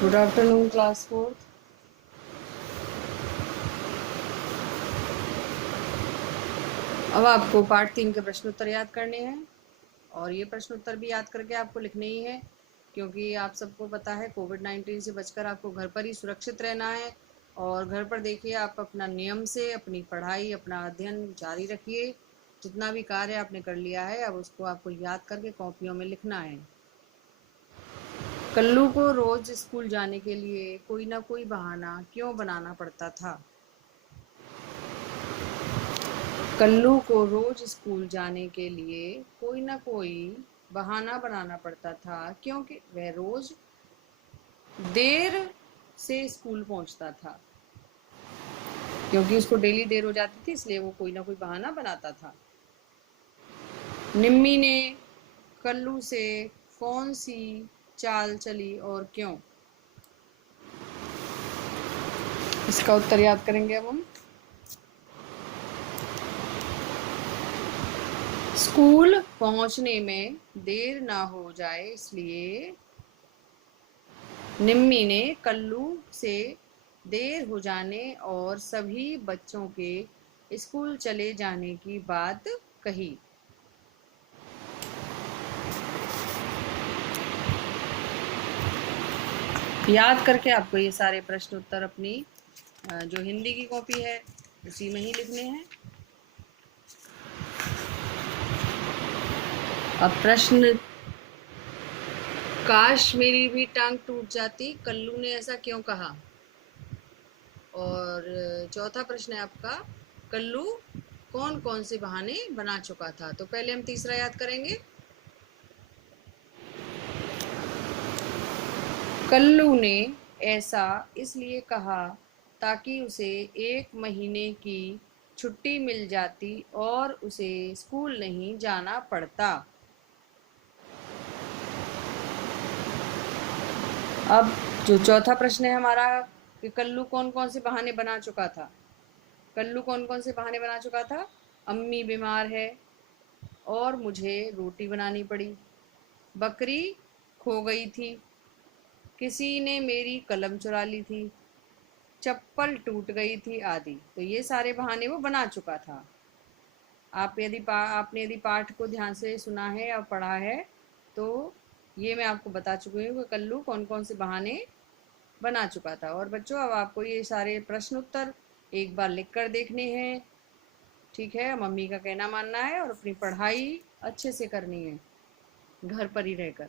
Good afternoon class fourth. अब आपको part 3 के प्रश्न उत्तर याद करने हैं और ये प्रश्न उत्तर भी याद करके आपको लिखने ही है, क्योंकि आप सबको पता है कोविड-19 से बचकर आपको घर पर ही सुरक्षित रहना है। और घर पर देखिए, आप अपना नियम से अपनी पढ़ाई, अपना अध्ययन जारी रखिए। जितना भी कार्य आपने कर लिया है, अब उसको आपको याद करके कॉपियों में लिखना है। कल्लू को रोज स्कूल जाने के लिए कोई ना कोई बहाना क्यों बनाना पड़ता था? कल्लू को रोज स्कूल जाने के लिए कोई ना कोई बहाना बनाना पड़ता था, क्योंकि वह रोज देर से स्कूल पहुंचता था। क्योंकि उसको डेली देर हो जाती थी, इसलिए वो कोई ना कोई बहाना बनाता था। निम्मी ने कल्लू से कौन सी चाल चली और क्यों? इसका उत्तर याद करेंगे अब हम। स्कूल पहुंचने में देर ना हो जाए, इसलिए निम्मी ने कल्लू से देर हो जाने और सभी बच्चों के स्कूल चले जाने की बात कही। याद करके आपको ये सारे प्रश्न उत्तर अपनी जो हिंदी की कॉपी है उसी में ही लिखने हैं। अब प्रश्न, काश मेरी भी टांग टूट जाती, कल्लू ने ऐसा क्यों कहा? और चौथा प्रश्न है आपका, कल्लू कौन कौन से बहाने बना चुका था? तो पहले हम तीसरा याद करेंगे। कल्लू ने ऐसा इसलिए कहा ताकि उसे 1 महीने की छुट्टी मिल जाती और उसे स्कूल नहीं जाना पड़ता। अब जो चौथा प्रश्न है हमारा कि कल्लू कौन कौन से बहाने बना चुका था। कल्लू कौन कौन से बहाने बना चुका था? अम्मी बीमार है और मुझे रोटी बनानी पड़ी, बकरी खो गई थी, किसी ने मेरी कलम चुरा ली थी, चप्पल टूट गई थी आदि। तो ये सारे बहाने वो बना चुका था। आपने यदि पाठ को ध्यान से सुना है और पढ़ा है तो ये मैं आपको बता चुकी हूँ कि कल्लू कौन कौन से बहाने बना चुका था। और बच्चों, अब आपको ये सारे प्रश्न उत्तर एक बार लिख कर देखने हैं, ठीक है? मम्मी का कहना मानना है और अपनी पढ़ाई अच्छे से करनी है घर पर ही रहकर।